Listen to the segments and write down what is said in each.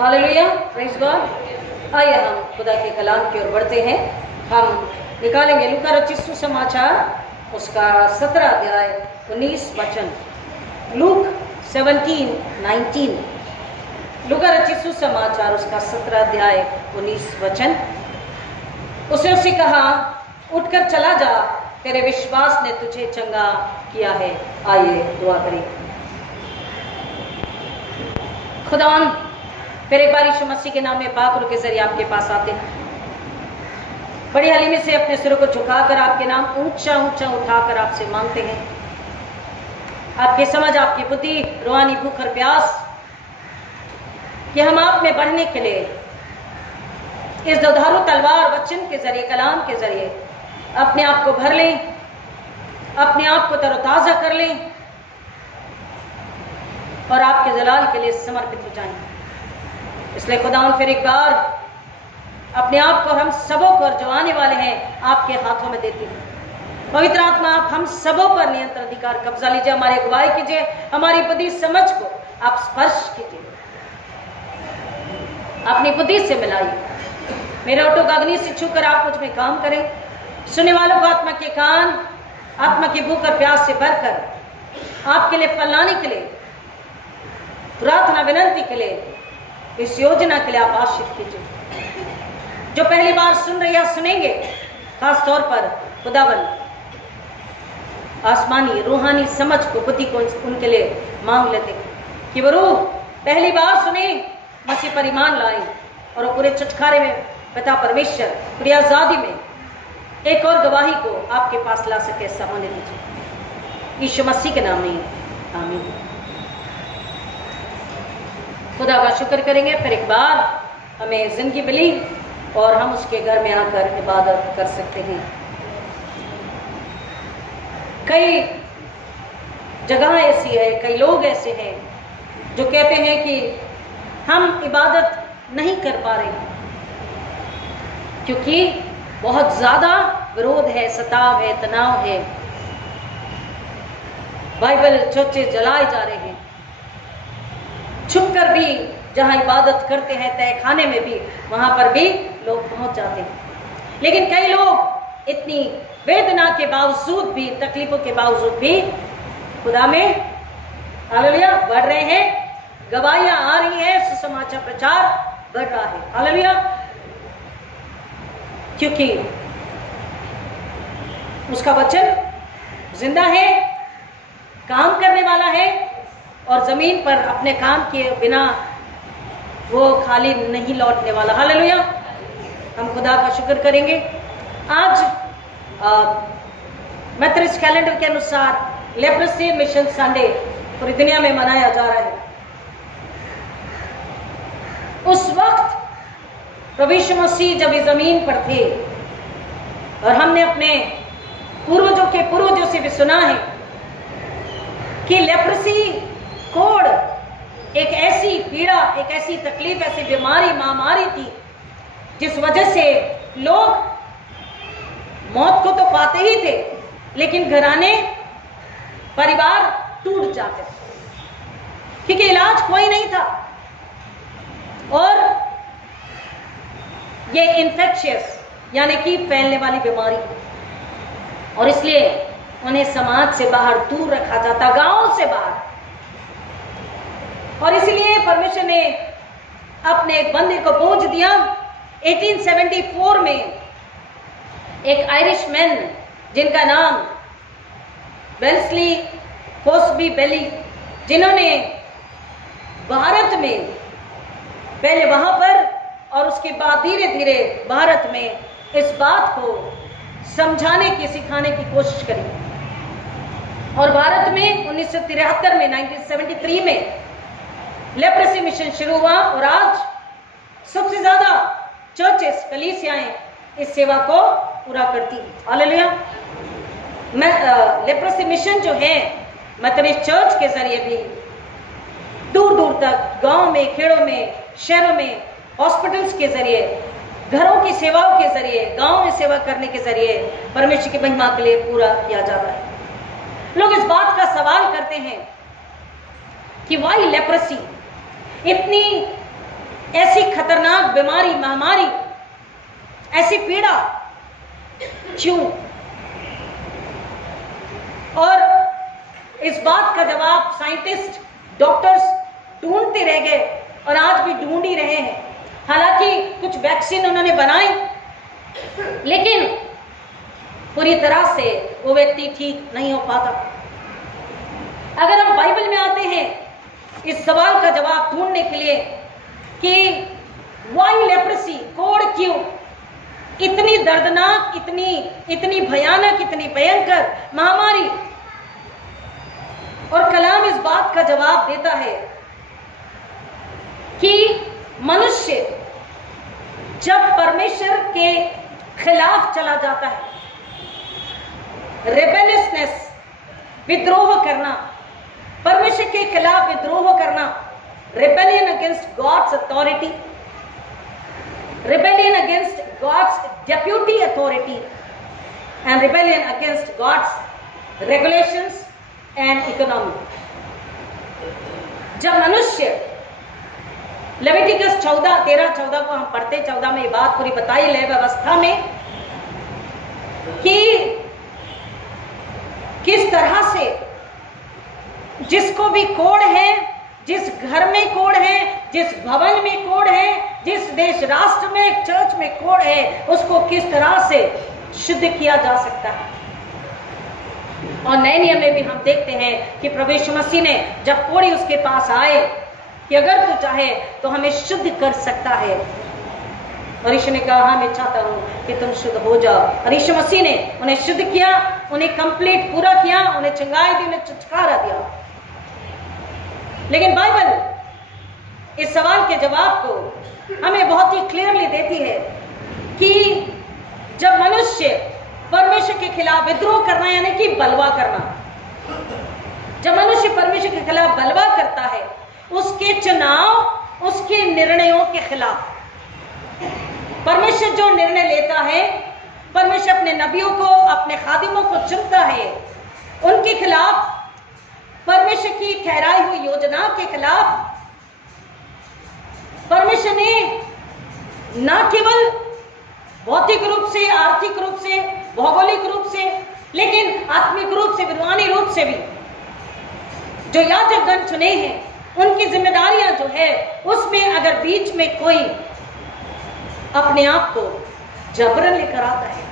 Hallelujah, praise God. आइए हम खुदा के कलाम की ओर बढ़ते हैं। हम निकालेंगे लूका रचित सुसमाचार उसका 17 अध्याय 19 वचन। लूक 17:19। लूका रचित सुसमाचार उसका 17 अध्याय 19 वचन। उसने कहा, उठकर चला जा, तेरे विश्वास ने तुझे चंगा किया है। आइए दुआ करें। खुदावन, फिर एक बार यीशु मसीह के नाम में पाक रूह के जरिए आपके पास आते हैं। बड़ी हलीमी से अपने सिरों को झुकाकर आपके नाम ऊंचा ऊंचा उठाकर आपसे मांगते हैं। आपकी समझ, आपकी बुद्धि, रूहानी भूख और प्यास कि हम आप में बढ़ने के लिए इस दुधारू तलवार वचन के जरिए, कलाम के जरिए अपने आप को भर लें, अपने आप को तरोताजा कर लें और आपके जलाल के लिए समर्पित हो जाएं। इसलिए खुदावन, फिर एक बार अपने आप को हम सबों पर जो आने वाले हैं आपके हाथों में देते हैं। पवित्र आत्मा, आप हम सबों पर नियंत्रण अधिकार कब्जा लीजिए, हमारी अगुवाई कीजिए, हमारी बुद्धि समझ को आप स्पर्श कीजिए, अपनी बुद्धि से मिलाइए। मेरे ओटो का अग्नि से छूकर आप मुझ में काम करें। सुनने वालों को आत्मा के कान, आत्मा की भूख और प्यास से भरकर आपके लिए फैलाने के लिए, प्रार्थना विनंती के लिए, इस योजना के लिए आप आशीष कीजिए। जो पहली बार सुन रहे या सुनेंगे, खास तौर पर खुदावन आसमानी रूहानी समझ को, बुद्धि को उनके लिए मांग लेते हैं कि वो रूह पहली बार सुने, मसीह पर ईमान लाए और वो पूरे छुटकारे में पिता परमेश्वर पूरी आजादी में एक और गवाही को आपके पास ला सके। ऐसा होने दीजिए यीशु मसीह के नाम में, आमीन। खुदा का शुक्र करेंगे, फिर एक बार हमें जिंदगी मिली और हम उसके घर में आकर इबादत कर सकते हैं। कई जगह ऐसी है, कई लोग ऐसे हैं जो कहते हैं कि हम इबादत नहीं कर पा रहे क्योंकि बहुत ज्यादा विरोध है, सताव है, तनाव है, बाइबल चर्चें जलाए जा रहे हैं, छुपकर भी जहां इबादत करते हैं, तय खाने में भी, वहां पर भी लोग पहुंच जाते हैं। लेकिन कई लोग इतनी वेदना के बावजूद भी, तकलीफों के बावजूद भी खुदा में हालेलुया बढ़ रहे हैं। गवाहियां आ रही हैं, सुसमाचार प्रचार बढ़ रहा है। हालेलुया, क्योंकि उसका वचन जिंदा है, काम करने वाला है और जमीन पर अपने काम किए बिना वो खाली नहीं लौटने वाला। हालेलुया, हम खुदा का शुक्र करेंगे। आज मेथोडिस्ट कैलेंडर के अनुसार लेप्रोसी मिशन संडे पूरी दुनिया में मनाया जा रहा है। उस वक्त प्रभु यीशु मसीह जब इस जमीन पर थे और हमने अपने पूर्वजों से भी सुना है कि लेप्रोसी कोड़ एक ऐसी पीड़ा, एक ऐसी तकलीफ, ऐसी बीमारी, महामारी थी जिस वजह से लोग मौत को तो पाते ही थे, लेकिन घराने, परिवार टूट जाते थे क्योंकि इलाज कोई नहीं था और ये इन्फेक्शियस यानी कि फैलने वाली बीमारी, और इसलिए उन्हें समाज से बाहर दूर रखा जाता, गांव से बाहर। और इसलिए परमेश्वर ने अपने एक बंदे को बोझ दिया। 1874 में एक आयरिश मैन जिनका नाम वेल्सली कोस्बी बेली, जिन्होंने भारत में पहले वहां पर और उसके बाद धीरे धीरे भारत में इस बात को समझाने की, सिखाने की कोशिश करी। और भारत में 1973 में 1973 में लेप्रोसी मिशन शुरू हुआ और आज सबसे ज्यादा चर्चेस, कलीसियाएं इस सेवा को पूरा करती है। हालेलुया। लेप्रोसी मिशन जो है मेथोडिस्ट चर्च के जरिए भी दूर दूर तक गांव में, खेड़ों में, शहरों में, हॉस्पिटल्स के जरिए, घरों की सेवाओं के जरिए, गांव में सेवा करने के जरिए परमेश्वर की महिमा के लिए पूरा किया जाता है। लोग इस बात का सवाल करते हैं कि वाई लेप्रोसी, इतनी ऐसी खतरनाक बीमारी, महामारी, ऐसी पीड़ा क्यों? और इस बात का जवाब साइंटिस्ट, डॉक्टर्स ढूंढते रह गए और आज भी ढूंढ ही रहे हैं। हालांकि कुछ वैक्सीन उन्होंने बनाई, लेकिन पूरी तरह से वो व्यक्ति ठीक नहीं हो पाता। अगर हम बाइबल में आते हैं इस सवाल का जवाब ढूंढने के लिए कि वाई लेप्रेसी, कोढ़ क्यों, इतनी दर्दनाक, इतनी भयानक, इतनी भयंकर महामारी, और कलाम इस बात का जवाब देता है कि मनुष्य जब परमेश्वर के खिलाफ चला जाता है, रेबेलियसनेस, विद्रोह करना, परमेश्वर के खिलाफ विद्रोह करना, rebellion against God's authority, rebellion against God's deputy authority, and rebellion against God's regulations and economy. जब मनुष्य, लेविटिकस 13-14 को हम पढ़ते, 14 में ये बात पूरी बताई लय व्यवस्था में कि किस तरह से जिसको भी कोढ़ है, जिस घर में कोढ़ है, जिस भवन में कोढ़ है, जिस देश राष्ट्र में, चर्च में कोढ़ है, उसको किस तरह से शुद्ध किया जा सकता है। और नए नियम में भी हम देखते हैं कि प्रभु यीशु मसीह ने जब कोढ़ी उसके पास आए कि अगर तू चाहे तो हमें शुद्ध कर सकता है, और यीशु ने कहा मैं चाहता हूं कि तुम शुद्ध हो जाओ। और यीशु मसीह ने उन्हें शुद्ध किया, उन्हें कंप्लीट पूरा किया, उन्हें चंगाई दी, उन्हें छुटकारा दिया। लेकिन बाइबल इस सवाल के जवाब को हमें बहुत ही क्लियरली देती है कि जब मनुष्य परमेश्वर के खिलाफ विद्रोह करना, यानी कि बलवा करना, जब मनुष्य परमेश्वर के खिलाफ बलवा करता है, उसके चुनाव, उसके निर्णयों के खिलाफ, परमेश्वर जो निर्णय लेता है, परमेश्वर अपने नबियों को, अपने खादिमों को चुनता है, उनके खिलाफ, परमेश्वर की ठहराई हुई योजना के खिलाफ परमेश्वर ने न केवल भौतिक रूप से, आर्थिक रूप से, भौगोलिक रूप से, लेकिन आत्मिक रूप से, विद्वानी रूप से भी जो याजकगण चुने हैं, उनकी जिम्मेदारियां जो है, उसमें अगर बीच में कोई अपने आप को जबरन लेकर आता है,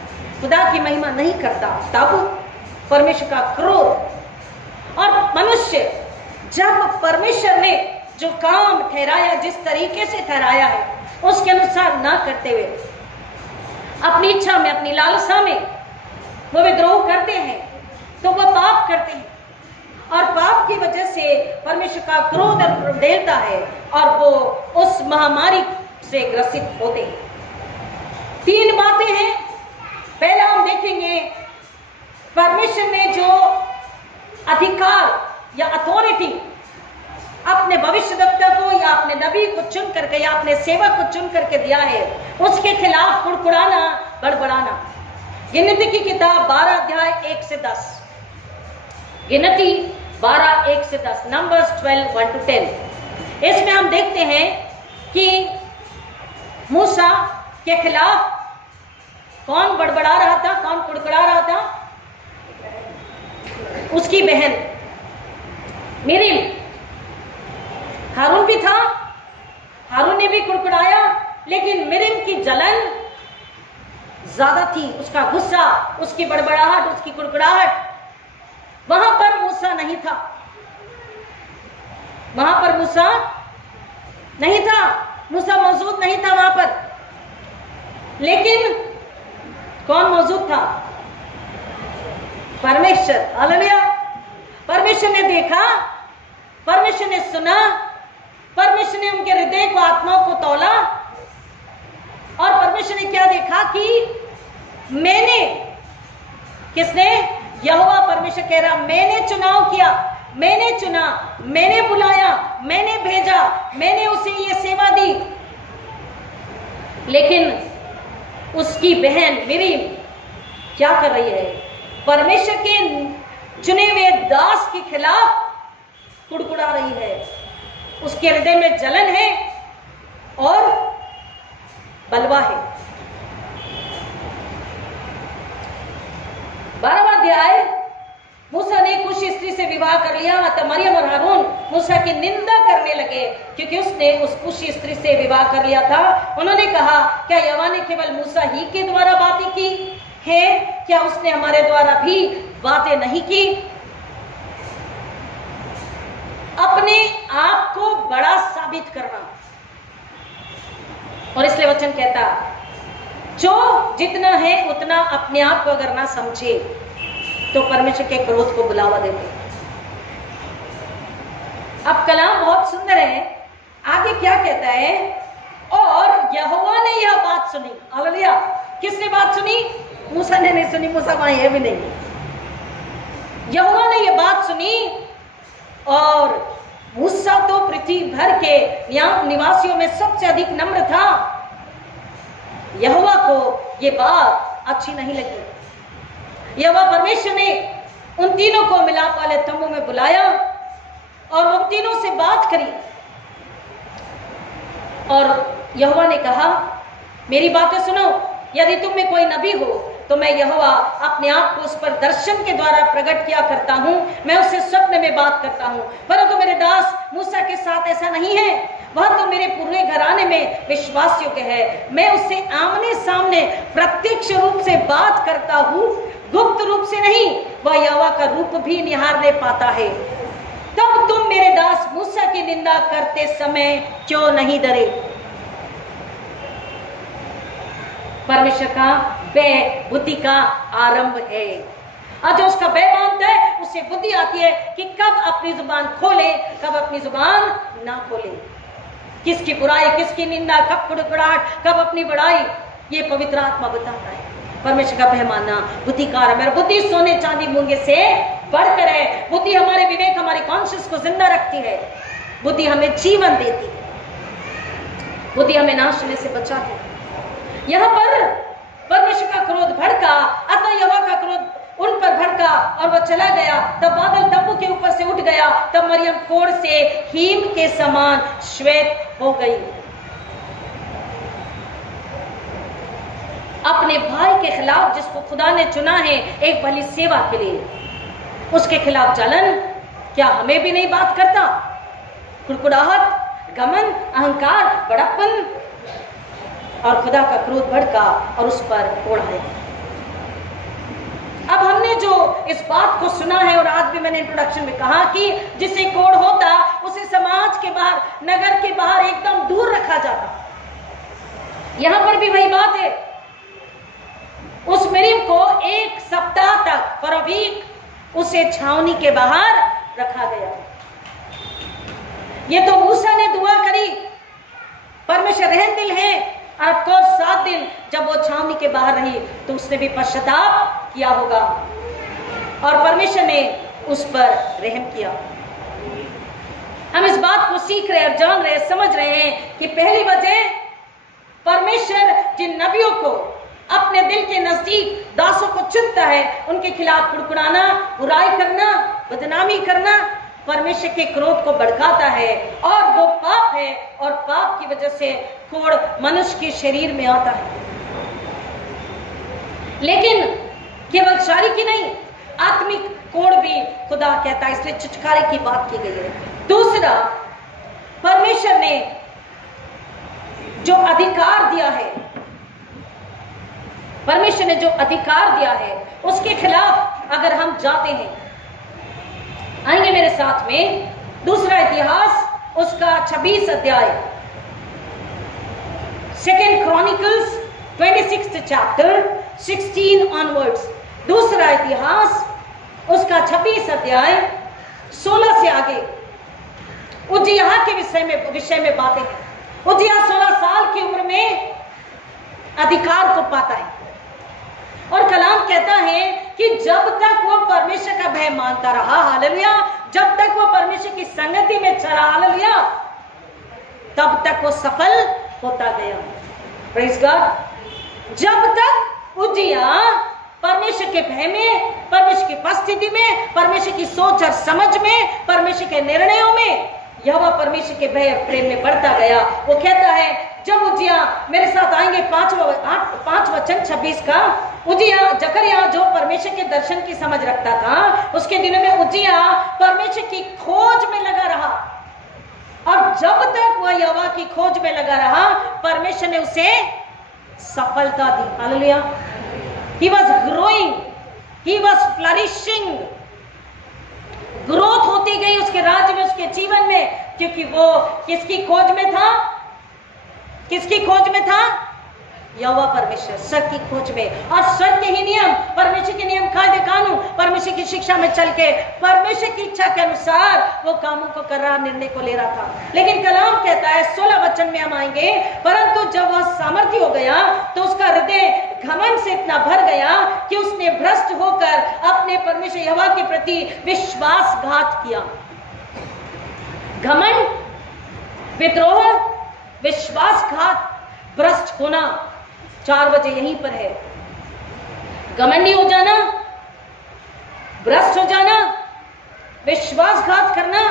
खुदा की महिमा नहीं करता, तब परमेश्वर का क्रोध। और मनुष्य जब परमेश्वर ने जो काम ठहराया, जिस तरीके से ठहराया है, उसके अनुसार ना करते हुए अपनी इच्छा में, अपनी लालसा में वो विद्रोह करते हैं, तो वो पाप करते हैं, और पाप की वजह से परमेश्वर का क्रोध उड़ेलता है और वो उस महामारी से ग्रसित होते हैं। 3 बातें हैं। पहला हम देखेंगे, परमेश्वर ने जो अधिकार या अथॉरिटी अपने भविष्यद्वक्ता को या अपने नबी को चुन करके या अपने सेवक को चुन करके दिया है, उसके खिलाफ कुड़कुड़ाना, बड़बड़ाना। गिनती की किताब 12 अध्याय 1 से 10, गिनती 12 1 से 10, नंबर्स 12 1 to 10। इसमें हम देखते हैं कि मूसा के खिलाफ कौन बड़बड़ा रहा था, कौन कुड़कुड़ा रहा था? उसकी बहन मिरिम। हारून भी था, हारून ने भी कुड़कुड़ाया, लेकिन मिरिम की जलन ज्यादा थी, उसका गुस्सा, उसकी बड़बड़ाहट, उसकी कुड़कुड़ाहट। वहां पर मूसा नहीं था, वहां पर मूसा नहीं था, मूसा मौजूद नहीं था वहां पर। लेकिन कौन मौजूद था? परमेश्वर। हालेलुया। परमेश्वर ने देखा, परमेश्वर ने सुना, परमेश्वर ने उनके हृदय को, आत्मा को तौला, और परमेश्वर ने क्या देखा कि मैंने, किसने? यहोवा परमेश्वर कह रहा, मैंने चुनाव किया, मैंने चुना, मैंने बुलाया, मैंने भेजा, मैंने उसे ये सेवा दी। लेकिन उसकी बहन मिरिम क्या कर रही है? परमेश्वर के चुने हुए दास के खिलाफ कुड़कुड़ा रही है। उसके हृदय में जलन है, और बलवा है। 12वां अध्याय, मूसा ने कुछ स्त्री से विवाह कर लिया। तब मरियम और हारून मूसा की निंदा करने लगे क्योंकि उसने उस कुछ स्त्री से विवाह कर लिया था। उन्होंने कहा, क्या यहोवा ने केवल मूसा ही के द्वारा बातें की है? क्या उसने हमारे द्वारा भी बातें नहीं की? अपने आप को बड़ा साबित करना। और इसलिए वचन कहता, जो जितना है उतना अपने आप को अगर ना समझे तो परमेश्वर के क्रोध को बुलावा देते। अब कलाम बहुत सुंदर है। आगे क्या कहता है? और यहोवा ने यह बात सुनी। हालेलुया। किसने बात सुनी? मूसा ने नहीं सुनी, मूसा वहां है भी नहीं। यहोवा ने यह बात सुनी और मूसा तो पृथ्वी भर के निवासियों में सबसे अधिक नम्र था। यहोवा को यह बात अच्छी नहीं लगी। यहोवा परमेश्वर ने उन तीनों को मिलाप वाले तंबू में बुलाया और उन तीनों से बात करी। और यहोवा ने कहा, मेरी बातें सुनो, यदि तुम में कोई नबी हो तो मैं यहोवा अपने आप को उस पर दर्शन के द्वारा प्रकट किया करता हूं, मैं उससे स्वप्न में बात करता हूं। परंतु मेरे दास मूसा के साथ ऐसा नहीं है। वह तो मेरे पूरे घराने में विश्वास योग्य है। मैं उससे आमने सामने प्रत्यक्ष रूप से बात करता हूं, गुप्त रूप से नहीं। वह यहोवा का रूप भी निहारने पाता है। तब तुम मेरे दास मूसा की निंदा करते समय क्यों नहीं डरे? परमेश्वर का भय बुद्धि का आरंभ है। और जो उसका भय मानता है उसे बुद्धि आती है कि कब अपनी जुबान खोले, कब अपनी जुबान ना खोले, किसकी बुराई, किसकी निंदा, कब कुड़कुड़ाहट, कब अपनी बड़ाई, ये पवित्र आत्मा बताता है। परमेश्वर का भय मानना बुद्धि का आरंभ है। बुद्धि सोने चांदी मूंगे से बढ़कर है। बुद्धि हमारे विवेक, हमारी कॉन्शियस को जिंदा रखती है। बुद्धि हमें जीवन देती है। बुद्धि हमें नाश होने से बचाती है। यहाँ पर परमेश्वर का क्रोध भड़का, अतः यहोवा का क्रोध उन पर भड़का और वह चला गया। तब बादल तंबू के ऊपर से उठ गया। तब मरियम कोढ़ से हीम के समान श्वेत हो गई। अपने भाई के खिलाफ जिसको खुदा ने चुना है एक भली सेवा के लिए, उसके खिलाफ जलन क्या हमें भी नहीं बात करता? कुड़कुड़ाहट, घमंड, अहंकार, बड़प्पन, और खुदा का क्रोध भड़का और उस पर कोढ़ है। अब हमने जो इस बात को सुना है, और आज भी मैंने इंट्रोडक्शन में कहा कि जिसे कोढ़ होता उसे समाज के बाहर, नगर के बाहर एकदम दूर रखा जाता। यहां पर भी वही बात है। उस मरियम को एक सप्ताह तक, फॉर अ वीक, उसे छावनी के बाहर रखा गया। ये तो मूसा ने दुआ करी, परमेश्वर रहम दिल है। और ऑफ कोर्स 7 दिन जब वो छावनी के बाहर रही तो उसने भी पश्चाताप किया होगा और परमेश्वर ने उस पर रहम किया। हम इस बात को सीख रहे हैं, जान रहे हैं, समझ रहे हैं कि पहली वजह परमेश्वर जिन नबियों को अपने दिल के नजदीक दासों को चुनता है, उनके खिलाफ कुड़कुड़ाना, बुराई करना, बदनामी करना परमेश्वर के क्रोध को भड़काता है और वो पाप है। और पाप की वजह से कोढ़ मनुष्य के शरीर में आता है। लेकिन केवल शारीरिक ही नहीं, आत्मिक कोढ़ भी खुदा कहता है, इसलिए छुटकारे की बात की गई है। दूसरा, परमेश्वर ने जो अधिकार दिया है, परमेश्वर ने जो अधिकार दिया है उसके खिलाफ अगर हम जाते हैं, आएंगे मेरे साथ में दूसरा इतिहास उसका 26 अध्याय, 2 Chronicles 26th chapter 16 onwards। दूसरा इतिहास उसका 26 अध्याय 16 से आगे उज्जियाह के विषय में बातें हैं। उज्जियाह 16 साल की उम्र में अधिकार को पाता है और कलाम कहता है कि जब तक वो परमेश्वर का भय मानता रहा, हालेलुया, जब तक वो परमेश्वर की संगति में चला, हालेलुया, तब तक वो सफल होता गया। Praise God. जब तक उज्जियाह परमेश्वर के भय में, परमेश्वर की उपस्थिति में, परमेश्वर की सोच और समझ में, परमेश्वर के निर्णयों में यहोवा परमेश्वर के भय और प्रेम में बढ़ता गया। वो कहता है, जब उज्जियाह मेरे साथ आएंगे 5 वचन 26 का, उज्जियाह जकरिया जो परमेश्वर के दर्शन की समझ रखता था, उसके दिनों में उज्जियाह परमेश्वर की खोज में लगा रहा, और जब तक वह यहोवा की खोज में लगा रहा, परमेश्वर ने उसे सफलता दी। Hallelujah. He was growing, he was flourishing, growth होती गई उसके राज्य में, उसके जीवन में, क्योंकि वो किसकी खोज में था? किसकी खोज में था? यहोवा परमेश्वर, स्वर्ग की खोज में। और स्वर्ग के ही नियम, परमेश्वर के नियम, कायदे कानून, परमेश्वर की शिक्षा में चल के परमेश्वर की इच्छा के अनुसार वो कामों को कर रहा, निर्णय को ले रहा था। लेकिन कलाम कहता है 16 वचन में हम आएंगे, परंतु जब वह सामर्थ्य हो गया तो उसका हृदय घमंड से इतना भर गया कि उसने भ्रष्ट होकर अपने परमेश्वर यहोवा के प्रति विश्वासघात किया। घमंड, विद्रोह, विश्वासघात, भ्रष्ट होना, 4 बजे यहीं पर है। घमंडी हो जाना, भ्रष्ट हो जाना, विश्वासघात करना,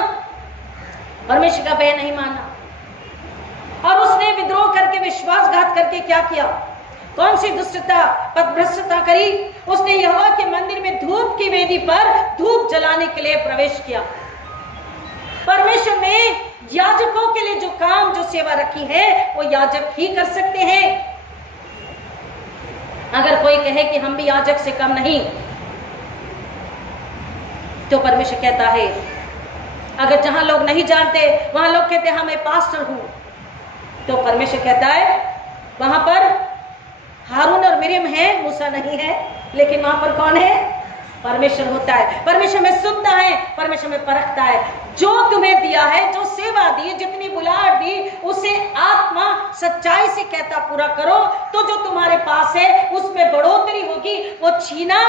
परमेश्वर का भय नहीं मानना। और उसने विद्रोह करके, विश्वासघात करके क्या किया? कौन सी दुष्टता, पथभ्रष्टता करी? उसने यहोवा के मंदिर में धूप की वेदी पर धूप जलाने के लिए प्रवेश किया। परमेश्वर ने याजकों के लिए जो काम, जो सेवा रखी है, वो याजक ही कर सकते हैं। अगर कोई कहे कि हम भी याजक से कम नहीं, तो परमेश्वर कहता है, अगर जहां लोग नहीं जानते वहां लोग कहते हैं मैं पास्टर हूं, तो परमेश्वर कहता है वहां पर हारून और मिरियम है, मूसा नहीं है, लेकिन वहां पर कौन है? परमेश्वर होता है। परमेश्वर में सुनता है, परमेश्वर में परखता है। जो तुम्हें दिया है, जो सेवा दी, जितनी बुलाहट दी, उसे आत्मा सच्चाई से कहता पूरा करो, तो जो तुम्हारे पास है उसमें बढ़ोतरी होगी, वो छीना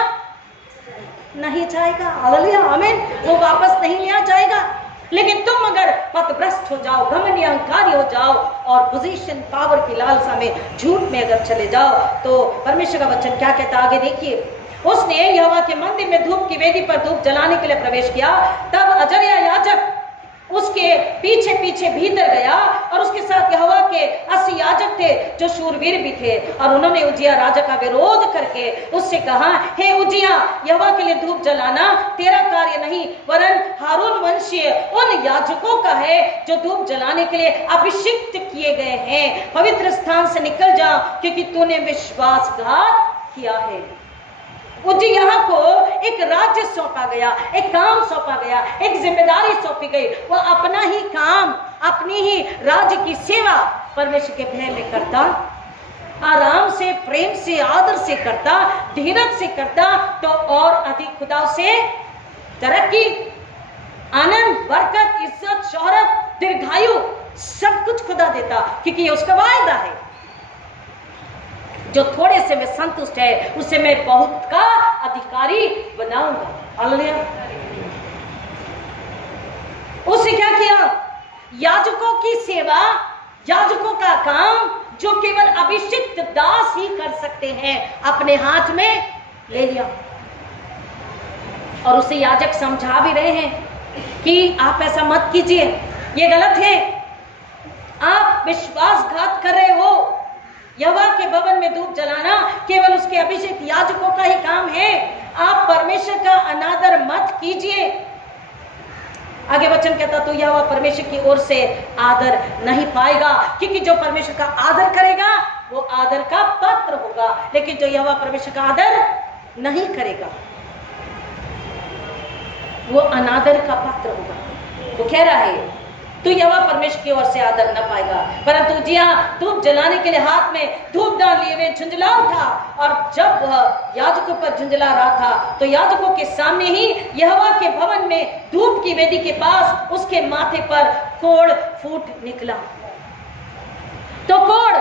नहीं जाएगा। हालेलुया, आमीन। वो वापस नहीं लिया जाएगा। लेकिन तुम अगर पथभ्रष्ट हो जाओ, घमंडी अहंकारी हो जाओ और पोजीशन, पावर की लालसा में, झूठ में अगर चले जाओ, तो परमेश्वर का वचन क्या कहता, आगे देखिए। उसने यहोवा के मंदिर में धूप की वेदी पर धूप जलाने के लिए प्रवेश किया। तब अजर्या याजक उसके पीछे पीछे भीतर गया, और उसके साथ यहोवा के 80 याजक थे जो शूरवीर भी थे। और उन्होंने उज्जियाह राजा का विरोध करके उससे कहा, हे उज्जियाह, यहोवा के लिए धूप जलाना तेरा कार्य नहीं, वरन हारून वंशीय उन याजकों का है जो धूप जलाने के लिए अभिषिक्त किए गए हैं। पवित्र स्थान से निकल जा, क्योंकि तूने विश्वासघात किया है। उज्जियाह को एक राज्य सौंपा गया, एक काम सौंपा गया, एक जिम्मेदारी सौंपी गई। वह अपना ही काम, अपनी ही राज्य की सेवा परमेश्वर के भय में करता, आराम से, प्रेम से, आदर से करता, धीरज से करता, तो और अधिक खुदा से तरक्की, आनंद, बरकत, इज्जत, शोहरत, दीर्घायु, सब कुछ खुदा देता, क्योंकि ये उसका वायदा है। जो थोड़े से में संतुष्ट है, उसे मैं बहुत का अधिकारी बनाऊंगा। हालेलुया। उसने क्या किया? याजकों की सेवा, याजकों का काम, जो केवल अभिषिक्त दास ही कर सकते हैं, अपने हाथ में ले लिया। और उसे याजक समझा भी रहे हैं कि आप ऐसा मत कीजिए, ये गलत है, आप विश्वासघात कर रहे हो। यहोवा के भवन में धूप जलाना केवल उसके अभिषेक याजकों का ही काम है। आप परमेश्वर का अनादर मत कीजिए। आगे वचन कहता, तो यहोवा परमेश्वर की ओर से आदर नहीं पाएगा, क्योंकि जो परमेश्वर का आदर करेगा वो आदर का पात्र होगा, लेकिन जो यहोवा परमेश्वर का आदर नहीं करेगा वो अनादर का पात्र होगा। वो कह रहा है तो यहोवा परमेश्वर की ओर से आदर न पाएगा। परंतु उज्जियाह धूप जलाने के लिए हाथ में धूप डाल लिए हुए झुंझला उठा, और जब वह याजकों पर झुंझला रहा था, तो याजकों के सामने ही यहोवा के भवन में धूप की वेदी के पास उसके माथे पर कोढ़ फूट निकला। तो कोढ़,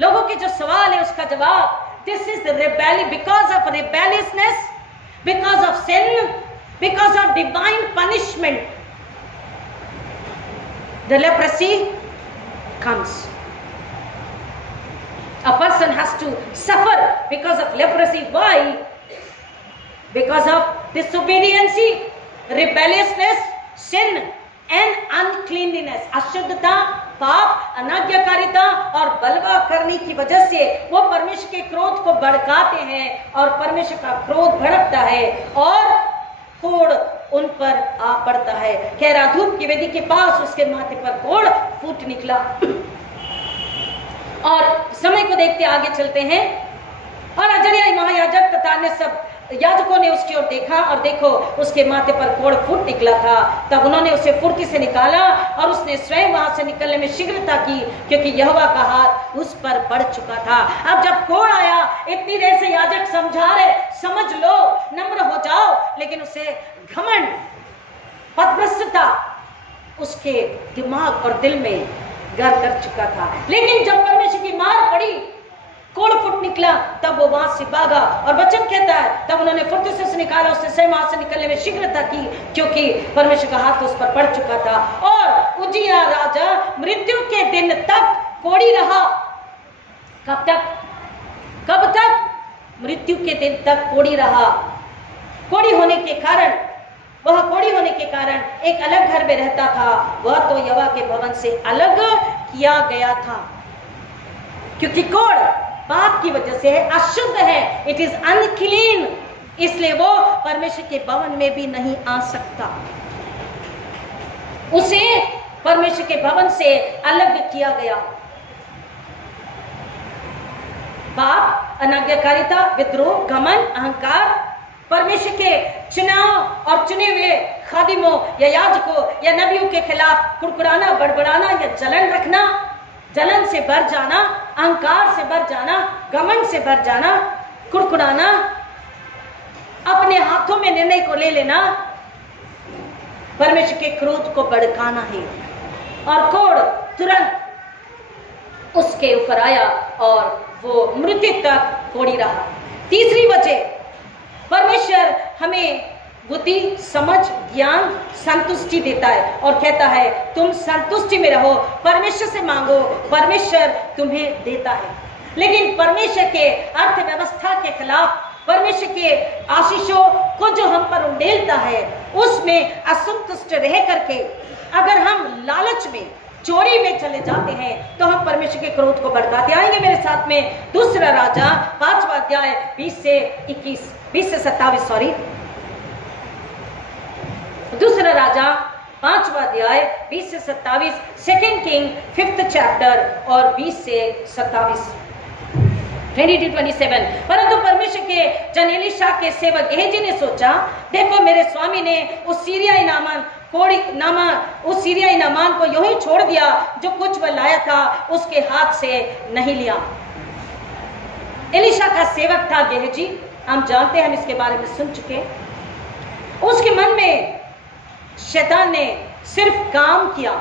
लोगों के जो सवाल है उसका जवाब, this is the rebellion, because of rebelliousness, because of sin, because of divine punishment, the leprosy comes. A person has to suffer because of leprosy. Why? Because of disobedience, rebelliousness, sin, and अनक्लीनलीनेस, अशुद्धता, पाप, अनाज्ञाकारिता और बलवा करने की वजह से वो परमेश्वर के क्रोध को भड़काते हैं और परमेश्वर का क्रोध भड़कता है और कोढ़ उन पर आ पड़ता है। कह रहा धूप की वेदी के पास उसके माथे पर कोढ़ फूट निकला। और समय को देखते आगे चलते हैं। और अजरिया महायाजक तथा अन्य सब याजकों ने उसकी ओर देखा और देखो उसके माथे पर कोढ़ फूट निकला था। तब उन्होंने उसे फुर्ती से निकाला और उसने स्वयं वहां से निकलने में शीघ्रता की, क्योंकि यहोवा का हाथ उस पर बढ़ चुका था। अब जब कोढ़ आया, इतनी देर से याजक समझा रहे, समझ लो, नम्र हो जाओ, लेकिन उसे घमंड, पदभ्रष्टता उसके दिमाग और दिल में घर कर चुका था। लेकिन जब परमेश्वर की मार पड़ी, कोढ़ फुट निकला, तब वो वहां से भागा। और वचन कहता है तब उन्होंने फुर्ती से उसे निकाला, उसने स्वयं वहां से निकलने में शीघ्रता की, क्योंकि परमेश्वर का हाथ उस पर पड़ चुका था। और उजिया राजा मृत्यु के दिन तक कोढ़ी रहा। कब तक? कब तक? मृत्यु के दिन तक कोढ़ी रहा। कोढ़ी होने के कारण, वह कोढ़ी होने के कारण एक अलग घर में रहता था। वह तो यहोवा के भवन से अलग किया गया था, क्योंकि कोढ़ पाप की वजह से है, अशुद्ध है, इट इज अनक्लीन, इसलिए वो परमेश्वर के भवन में भी नहीं आ सकता। उसे परमेश्वर के भवन से अलग किया गया। पाप, अनाज्ञाकारिता, विद्रोह, घमंड, अहंकार, परमेश्वर के चुनाव और चुने हुए खादिमों या याजकों या नबियों के खिलाफ कुड़कुड़ाना, बड़बड़ाना या जलन रखना, जलन से भर जाना, अहंकार से भर जाना, घमंड से भर जाना, कुड़कुड़ाना, अपने हाथों में निर्णय को ले लेना, परमेश्वर के क्रोध को भड़काना है। और कोढ़ तुरंत उसके ऊपर आया और वो मृत्यु तक कोढ़ी रहा। तीसरी वजह, परमेश्वर हमें बुद्धि, समझ, ज्ञान, संतुष्टि देता है और कहता है तुम संतुष्टि में रहो, परमेश्वर से मांगो, परमेश्वर तुम्हें देता है। लेकिन परमेश्वर के अर्थव्यवस्था के खिलाफ, परमेश्वर के आशीषों को जो हम पर उंडेलता है, उसमें असंतुष्ट रह करके अगर हम लालच में, चोरी में चले जाते हैं, तो हम परमेश्वर के क्रोध को भड़काते। आएंगे मेरे साथ में दूसरा राजा 5वां अध्याय 20 से 27 दूसरा राजा 5वां अध्याय 20 से 27, 2 किंग 5th चैप्टर और 20 से 27, 22-27। परंतु परमेश्वर के जन एलीशा के सेवक गेहजी ने सोचा, देखो मेरे स्वामी ने उस सीरियाई नामान को यूं ही छोड़ दिया, जो कुछ वह लाया था उसके हाथ से नहीं लिया। एलीशा का सेवक था गेहजी, हम जानते हैं, हम इसके बारे में सुन चुके। उसके मन में शैतान ने सिर्फ काम किया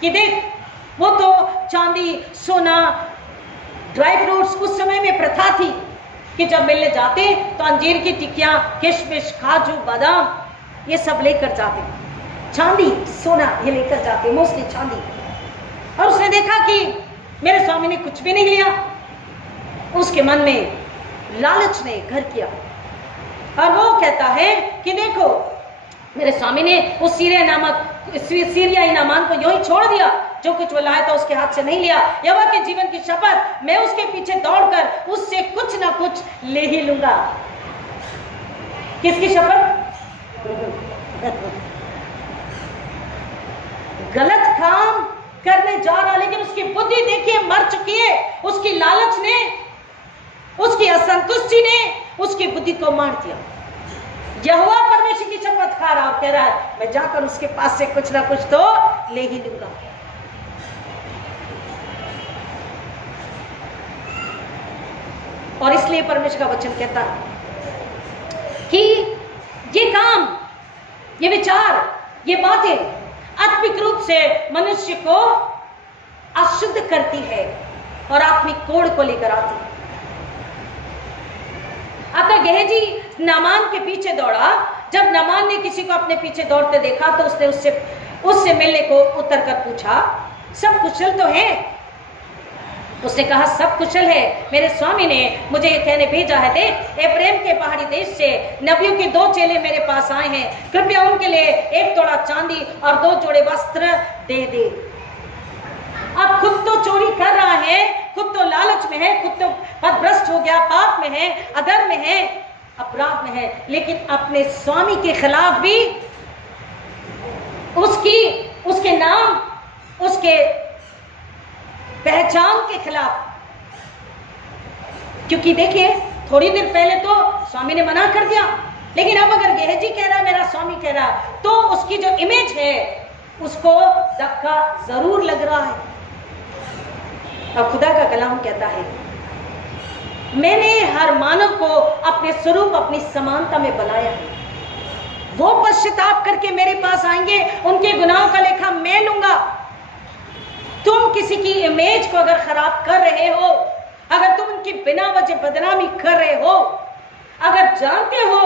कि देख, वो तो चांदी, सोना, ड्राई फ्रूट्स, उस समय में प्रथा थी कि जब मिलने जाते तो अंजीर की टिक्कियां, किशमिश, काजू, बादाम ये सब लेकर जाते, चांदी, सोना ये लेकर जाते, मोस्टली चांदी। और उसने देखा कि मेरे स्वामी ने कुछ भी नहीं लिया। उसके मन में लालच ने घर किया और वो कहता है कि देखो मेरे स्वामी ने उस सीरियाई नामान को यूं ही छोड़ दिया, जो कुछ वो लाया था उसके हाथ से नहीं लिया। यहोवा के जीवन की शपथ, मैं उसके पीछे दौड़कर उससे कुछ ना कुछ ले ही लूंगा। किसकी शपथ? गलत काम करने जा रहा, लेकिन उसकी बुद्धि देखिए मर चुकी है। उसकी लालच ने, उसकी असंतुष्टि ने उसकी बुद्धि को मार दिया। यहोवा परमेश्वर की शपथ खा रहा और कह रहा है, मैं जाकर उसके पास से कुछ ना कुछ तो ले ही लूंगा। और इसलिए परमेश्वर का वचन कहता है कि ये काम, ये विचार, ये बातें आत्मिक रूप से मनुष्य को अशुद्ध करती है और आत्मिक कोढ़ को लेकर आती है। अतः गेहजी नामान के पीछे दौड़ा। जब नामान ने किसी को अपने पीछे दौड़ते देखा तो उसने उससे मिलने को उतर कर पूछा, सब कुशल तो है? उसने कहा, सब कुशल है। मेरे स्वामी ने मुझे ये कहने भेजा है, देख एफ्रेम के पहाड़ी देश से नबियों के 2 चेले मेरे पास आए हैं, कृपया उनके लिए 1 तोड़ा चांदी और 2 जोड़े वस्त्र दे दे। अब खुद तो चोरी कर रहा है, खुद तो लालच में है, खुद तो पथभ्रष्ट हो गया, पाप में है, अधर्म में है, अपराध में है, लेकिन अपने स्वामी के खिलाफ भी उसके नाम, उसके पहचान के खिलाफ। क्योंकि देखिए थोड़ी देर पहले तो स्वामी ने मना कर दिया, लेकिन अब अगर गेहजी कह रहा, मेरा स्वामी कह रहा, तो उसकी जो इमेज है उसको धक्का जरूर लग रहा है। और खुदा का कलाम कहता है, मैंने हर मानव को अपने स्वरूप, अपनी समानता में बनाया है। वो पश्चाताप करके मेरे पास आएंगे, उनके गुनाहों का लेखा मैं लूंगा। तुम किसी की इमेज को अगर खराब कर रहे हो, अगर तुम उनकी बिना वजह बदनामी कर रहे हो, अगर जानते हो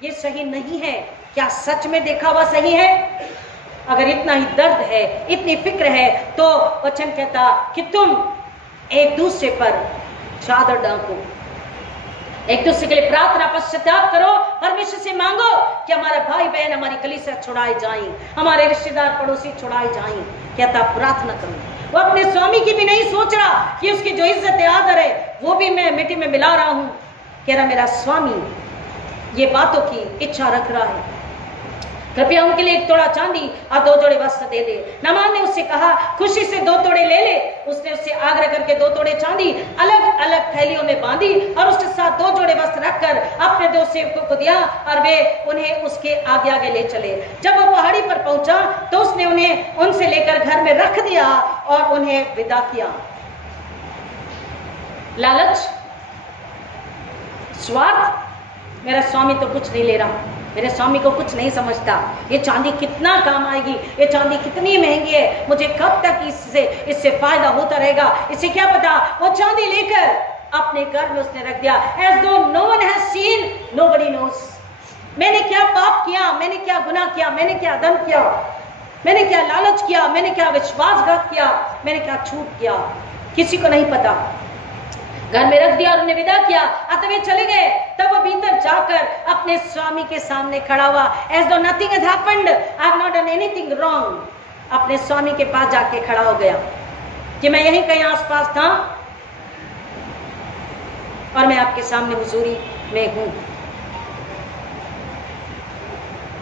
ये सही नहीं है, क्या सच में देखा हुआ सही है? अगर इतना ही दर्द है, इतनी फिक्र है, तो वचन कहता कि तुम एक दूसरे पर चादर डालो, एक दूसरे के लिए प्रार्थना पश्चाताप करो, परमेश्वर से मांगो कि हमारे भाई बहन, हमारी कलीसिया छुड़ाए जाएं, हमारे रिश्तेदार पड़ोसी छुड़ाए जाएं। कहता प्रार्थना करो। वो अपने स्वामी की भी नहीं सोच रहा कि उसकी जो इज्जत है, आदर है, वो भी मैं मिट्टी में मिला रहा हूं। कह रहा मेरा स्वामी ये बातों की इच्छा रख रहा है, कृपया उनके लिए एक तोड़ा चांदी और 2 जोड़े वस्त्र दे दे। नामान ने उससे कहा, खुशी से 2 तोड़े ले ले। उसने उससे आग्रह करके 2 तोड़े चांदी अलग अलग थैलियों में बांधी और उसके साथ 2 जोड़े वस्त्र रखकर अपने 2 सेवकों को दिया और वे उन्हें उसके आगे आगे ले चले। जब वो पहाड़ी पर पहुंचा तो उसने उन्हें उनसे लेकर घर में रख दिया और उन्हें विदा किया। लालच, स्वार्थ, मेरा स्वामी तो कुछ नहीं ले रहा, मेरे स्वामी को कुछ नहीं समझता, ये चांदी कितना काम आएगी, ये चांदी कितनी महंगी है, मुझे कब तक इससे फायदा होता रहेगा, इसे क्या पता। वो चांदी लेकर अपने घर में उसने रख दिया। As though no one has seen, nobody knows। मैंने क्या पाप किया, मैंने क्या गुनाह किया, मैंने क्या अधर्म किया, मैंने क्या लालच किया, मैंने क्या विश्वासघात किया, मैंने क्या छूट किया, किसी को नहीं पता। घर में रख दिया और उन्हें विदा किया। अतः वे चले गए। तब वो भीतर जाकर अपने स्वामी के सामने खड़ा हुआ। As though nothing has happened, I have not done anything wrong। अपने स्वामी के पास जाके खड़ा हो गया कि मैं यहीं कहीं आसपास था और मैं आपके सामने हुजूरी में हूं।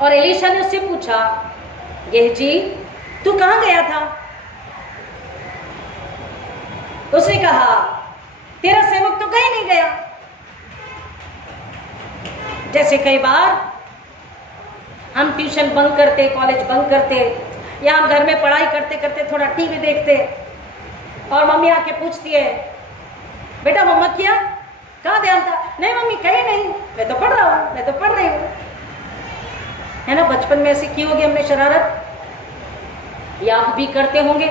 और एलीशा ने उससे पूछा, गेहजी तू कहां गया था? उसने कहा, तेरा सेवक तो कहीं नहीं गया। जैसे कई बार हम ट्यूशन बंक करते, कॉलेज बंक करते, या हम घर में पढ़ाई करते करते थोड़ा टीवी देखते और मम्मी आके पूछती है, बेटा होमवर्क किया? कहाँ ध्यान था? नहीं मम्मी कहीं नहीं, मैं तो पढ़ रहा हूं, मैं तो पढ़ रही हूं। है ना, बचपन में ऐसी की होगी हमने शरारत, या आप भी करते होंगे।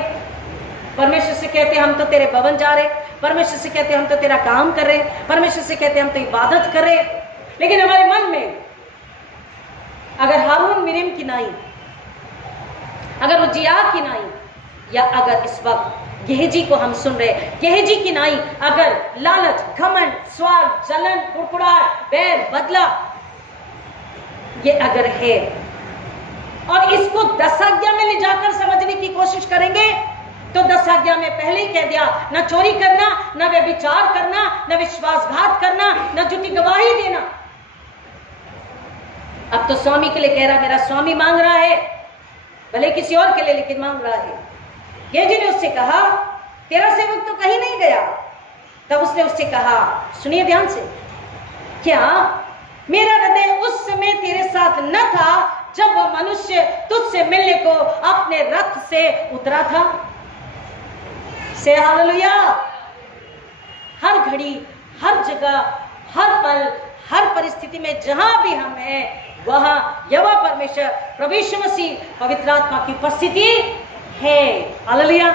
परमेश्वर से कहते हम तो तेरे भवन जा रहे, परमेश्वर से कहते हम तो तेरा काम कर रहे, परमेश्वर से कहते हम तो इबादत कर रहे, लेकिन हमारे मन में अगर हारून मिरिम की नाई, अगर उजिया की नाई, या अगर इस वक्त गेहजी को हम सुन रहे, गेहजी की नाई अगर लालच, घमंड, स्वार्थ, जलन, कुड़कुड़ाहट, बैर, बदला ये अगर है और इसको 10 आज्ञा में ले जाकर समझने की कोशिश करेंगे तो 10 आज्ञा में पहले ही कह दिया, न चोरी करना, न व्यभिचार करना, न विश्वासघात करना, न झूठी गवाही देना। अब तो स्वामी के लिए कह रहा, मेरा स्वामी मांग रहा है, भले किसी और के लिए लेकिन मांग रहा है। गेहजी ने उससे कहा, तेरा सेवक तो कहीं नहीं गया। तब उसने उससे कहा, सुनिए ध्यान से, क्या मेरा हृदय उस समय तेरे साथ न था जब वह मनुष्य तुझसे मिलने को अपने रथ से उतरा था? से हालेलुया। हर घड़ी, हर जगह, हर पल, हर परिस्थिति में जहां भी हम हैं, वहां यहोवा परमेश्वर प्रभु यीशु मसीह पवित्र आत्मा की उपस्थिति है। हालेलुया।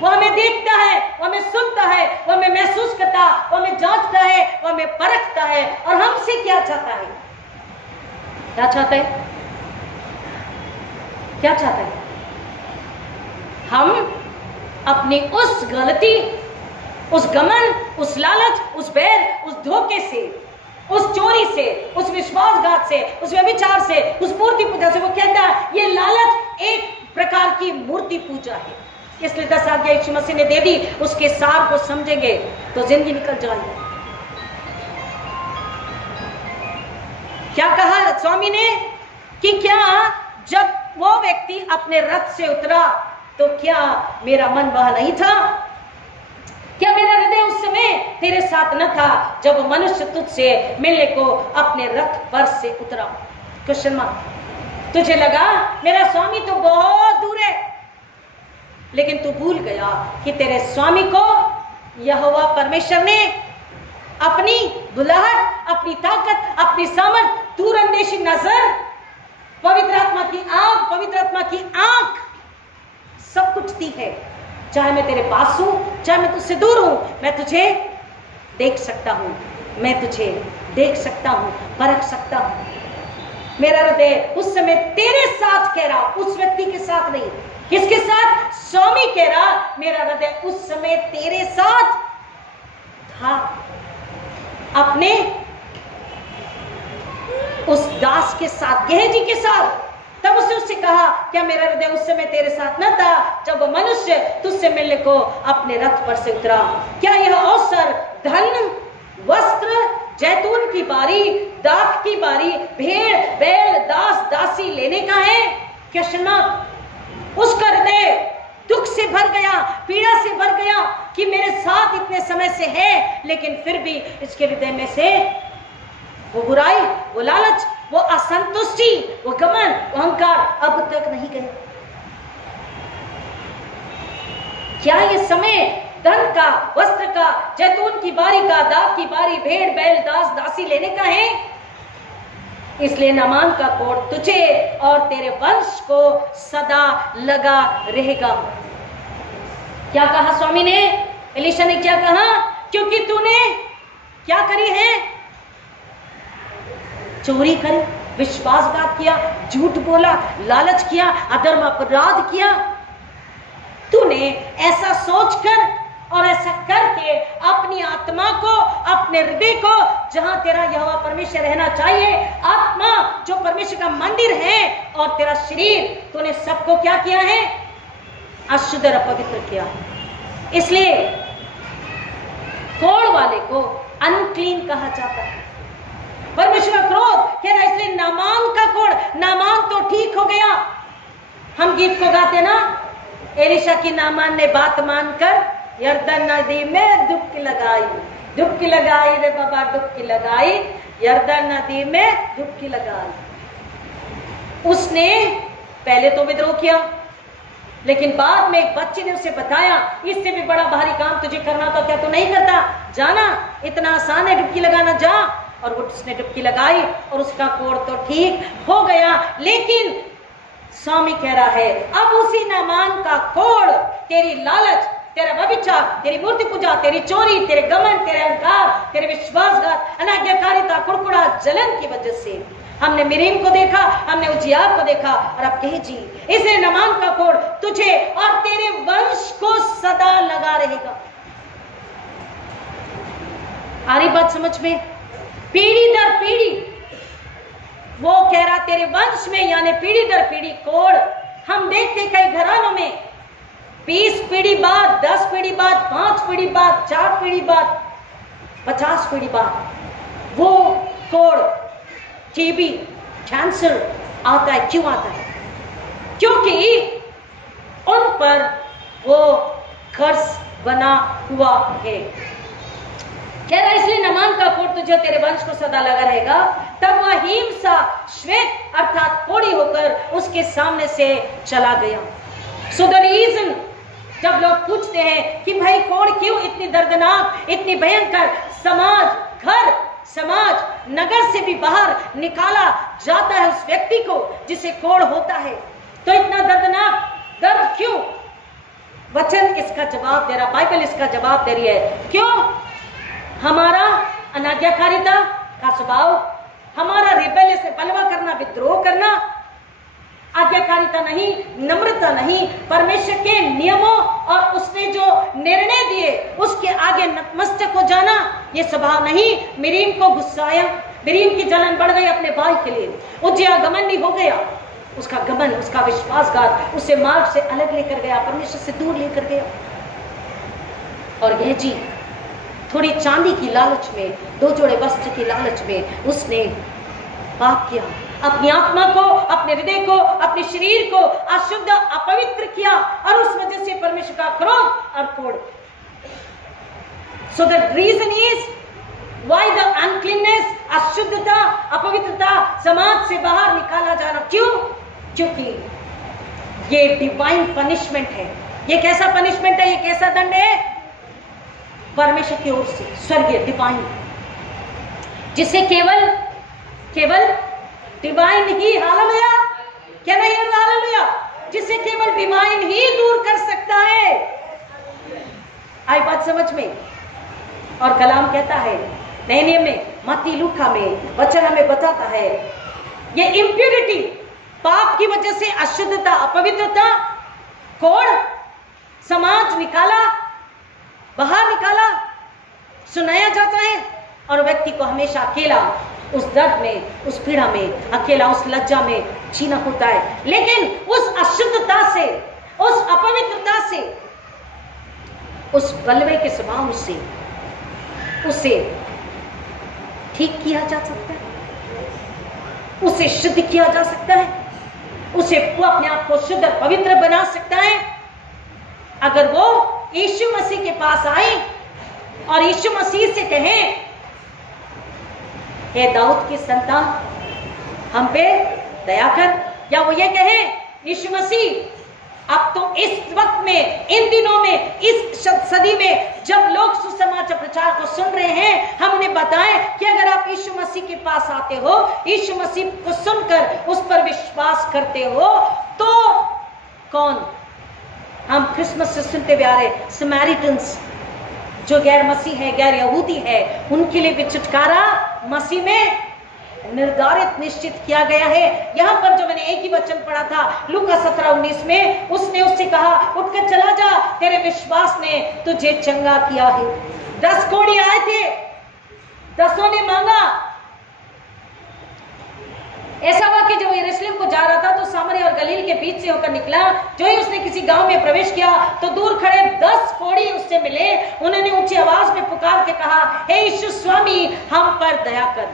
वो हमें देखता है, वो हमें सुनता है, वो हमें महसूस करता, वो हमें जांचता है, वो हमें परखता है और हमसे क्या चाहता है? क्या चाहता है? क्या चाहता है? हम अपनी उस गलती, उस गमन, उस लालच, उस बैर, उस धोखे से, उस चोरी से, उस विश्वासघात से, उस व्यभिचार से, उस मूर्ति पूजा से, वो कहता है ये लालच एक प्रकार की मूर्ति पूजा है। इसलिए 10 आज्ञा यीशु मसीह ने दे दी, उसके सार को समझेंगे तो जिंदगी निकल जाएगी। क्या कहा स्वामी ने कि क्या जब वो व्यक्ति अपने रथ से उतरा तो क्या मेरा मन वहां नहीं था? क्या मेरा हृदय उस समय तेरे साथ न था जब मनुष्य तुझसे मिलने को अपने रथ पर से उतरा? Question mark. तुझे लगा मेरा स्वामी तो बहुत दूर है, लेकिन तू भूल गया कि तेरे स्वामी को यहोवा परमेश्वर ने अपनी बुलाहट, अपनी ताकत, अपनी सामर्थ, दूरंदेशी नजर, पवित्र आत्मा की आंख, पवित्र आत्मा की आंख सब कुछ दी है। चाहे मैं तेरे पास हूं, चाहे मैं तुझसे दूर हूं, मैं तुझे देख सकता हूं, मैं तुझे देख सकता हूं, परख सकता हूं। मेरा हृदय उस समय तेरे साथ कह रहा, उस व्यक्ति के साथ नहीं। किसके साथ? स्वामी कह रहा मेरा हृदय उस समय तेरे साथ था। अपने उस दास के साथ, गेहजी के साथ। तब उससे कहा क्या मेरा हृदय उस समय तेरे साथ न था जब वो मनुष्य तुझसे मिलने को अपने रथ पर से उतरा? क्या यह अवसर धन, वस्त्र, जैतून की बारी, दाख की बारी, भेड़, बैल, दास, दासी लेने का है? Question mark. उसका हृदय दुख से भर गया, पीड़ा से भर गया कि मेरे साथ इतने समय से है, लेकिन फिर भी इसके हृदय में से वो बुराई, वो लालच, वो असंतुष्टि, वो गमन, वो अहंकार अब तक नहीं गए। क्या ये समय धन का, वस्त्र का, जैतून की बारी का, दाख की बारी, भेड़, बैल, दास, दासी लेने का है? इसलिए नामान का कोढ़ तुझे और तेरे वंश को सदा लगा रहेगा। क्या कहा स्वामी ने? एलीशा ने क्या कहा? क्योंकि तूने क्या करी है? चोरी करी, विश्वासघात किया, झूठ बोला, लालच किया, अधर्म अपराध किया। तूने ऐसा सोचकर और ऐसा करके अपनी आत्मा को, अपने हृदय को, जहां तेरा यहोवा परमेश्वर रहना चाहिए, आत्मा जो परमेश्वर का मंदिर है, और तेरा शरीर, तूने सबको क्या किया है? अशुद्ध और अपवित्र किया। इसलिए कोढ़ वाले को अनक्लीन कहा जाता है। परमेश्वर का क्रोध कह रहा है, इसलिए नामान का कोढ़, नामान तो ठीक हो गया। हम गीत को गाते ना, एलीशा की नामान ने बात मानकर यरदन नदी में डुबकी लगाई, डुबकी लगाई रे बाबा, डुबकी लगाई, यरदन नदी में डुबकी लगाई। उसने पहले तो विद्रोह किया, लेकिन बाद में एक बच्चे ने उसे बताया, इससे भी बड़ा भारी काम तुझे करना तो क्या तू नहीं करता? जाना, इतना आसान है डुबकी लगाना, जा। और वो उसने डुबकी लगाई और उसका कोढ़ तो ठीक हो गया। लेकिन स्वामी कह रहा है, अब उसी नामान का कोढ़, तेरी लालच, तेरा व्यभिचार, तेरी मूर्ति पूजा, तेरी चोरी, तेरे गमन, तेरे अहंकार, तेरे विश्वासघात, अनाज्ञाकारिता, कुड़कुड़ा, जलन की वजह से हमने मिरीम को देखा, हमने उजियार को देखा, और अब गेहजी। इसलिए नामान का कोढ़ तुझे और तेरे वंश को सदा लगा रहेगा। आ रही बात समझ में? पीढ़ी दर पीढ़ी वो कह रहा तेरे वंश में, यानी पीढ़ी दर पीढ़ी कोढ़। हम देखते कई घरानों में 20 पीढ़ी बाद, 10 पीढ़ी बाद, 5 पीढ़ी बाद, 4 पीढ़ी बाद, 50 पीढ़ी बाद वो कोढ़, टीबी, कैंसर आता है। क्यों आता है? क्योंकि उन पर वो कर्ज बना हुआ है। कह रहा इसलिए नामान का कोढ़ तुझे तेरे वंश को सदा लगा रहेगा। तब वह हिमसा श्वेत अर्थात कोढ़ी होकर उसके सामने से चला गया। सो द रीजन, जब लोग पूछते हैं कि भाई कोढ़ क्यों इतनी दर्दनाक, इतनी भयंकर, समाज, घर, समाज, नगर से भी बाहर निकाला जाता है उस व्यक्ति को जिसे कोढ़ होता है, तो इतना दर्दनाक दर्द क्यों? वचन इसका जवाब दे रहा, बाइबल इसका जवाब दे रही है। क्यों? हमारा अनाज्ञाकारिता का स्वभाव, हमारा रिबेलियस से बलवा करना, विद्रोह करना, आज्ञाकारिता नहीं, नम्रता नहीं, परमेश्वर के नियमों और उसने जो निर्णय दिए उसके आगे नतमस्तक हो जाना, ये स्वभाव नहीं। मिरीम को गुस्साया, मिरीम की जलन बढ़ गई अपने भाई के लिए, उजिया घमंडी हो गया, उसका गमन, उसका विश्वासघात उसे मार्ग से अलग लेकर गया, परमेश्वर से दूर लेकर गया। और गेहजी थोड़ी चांदी की लालच में, 2 जोड़े वस्त्र की लालच में उसने पाप किया, अपनी आत्मा को, अपने हृदय को, अपने शरीर को अशुद्ध, अपवित्र किया, और उस वजह से परमेश्वर का क्रोध और कोड़। So the reason is why the uncleanness, अशुद्धता, अपवित्रता समाज से बाहर निकाला जाना। क्यों? क्योंकि ये डिवाइन पनिशमेंट है। ये कैसा पनिशमेंट है? ये कैसा दंड है? परमेश्वर की ओर से, स्वर्गीय, डिवाइन, जिसे केवल डिवाइन ही, हालेलुया, क्या नहीं हालेलुया, जिसे केवल डिवाइन ही दूर कर सकता है। आई बात समझ में? और कलाम कहता है नए नियम में, मत्ती, लूका में वचन हमें बताता है, ये इंप्यूरिटी, पाप की वजह से अशुद्धता, अपवित्रता, कोड़ समाज निकाला, बाहर निकाला, सुनाया जाता है, और व्यक्ति को हमेशा अकेला उस दर्द में, उस पीड़ा में, अकेला उस लज्जा में जीना होता है। लेकिन उस अशुद्धता से, उस अपवित्रता से, उस बलवे के स्वभाव से उसे ठीक किया जा सकता है, उसे शुद्ध किया जा सकता है, उसे वो अपने आप को शुद्ध और पवित्र बना सकता है अगर वो यीशु मसीह के पास आए और यीशु मसीह से कहें, हे दाऊद की संतान, हम पे दया कर। या वो ये कहे, यीशु मसीह, अब तो इस वक्त में, इन दिनों में, इस सदी में जब लोग सुसमाचार प्रचार को सुन रहे हैं, हम उन्हें बताएं कि अगर आप यीशु मसीह के पास आते हो, यीशु मसीह को सुनकर उस पर विश्वास करते हो, तो कौन, हम क्रिसमस से सुनते हुए आ रहे समैरिटन्स, जो गैर मसीह है, गैर यहूदी है, उनके लिए भी छुटकारा मसीह में निर्धारित, निश्चित किया गया है। यहां पर जो मैंने एक ही वचन पढ़ा था लूका 17:19 में, उसने उससे कहा, उठकर चला जा, तेरे विश्वास ने तुझे चंगा किया है। 10 कोढ़ी आए थे, 10 ने मांगा। ऐसा हुआ कि जब यरूशलेम को जा रहा था तो सामरिया और गलील के बीच से होकर निकला। जो ही उसने किसी गांव में प्रवेश किया तो दूर खड़े 10 कोढ़ी उससे मिले। उन्होंने ऊंची आवाज में पुकार के कहा, हे यीशु स्वामी, हम पर दया कर।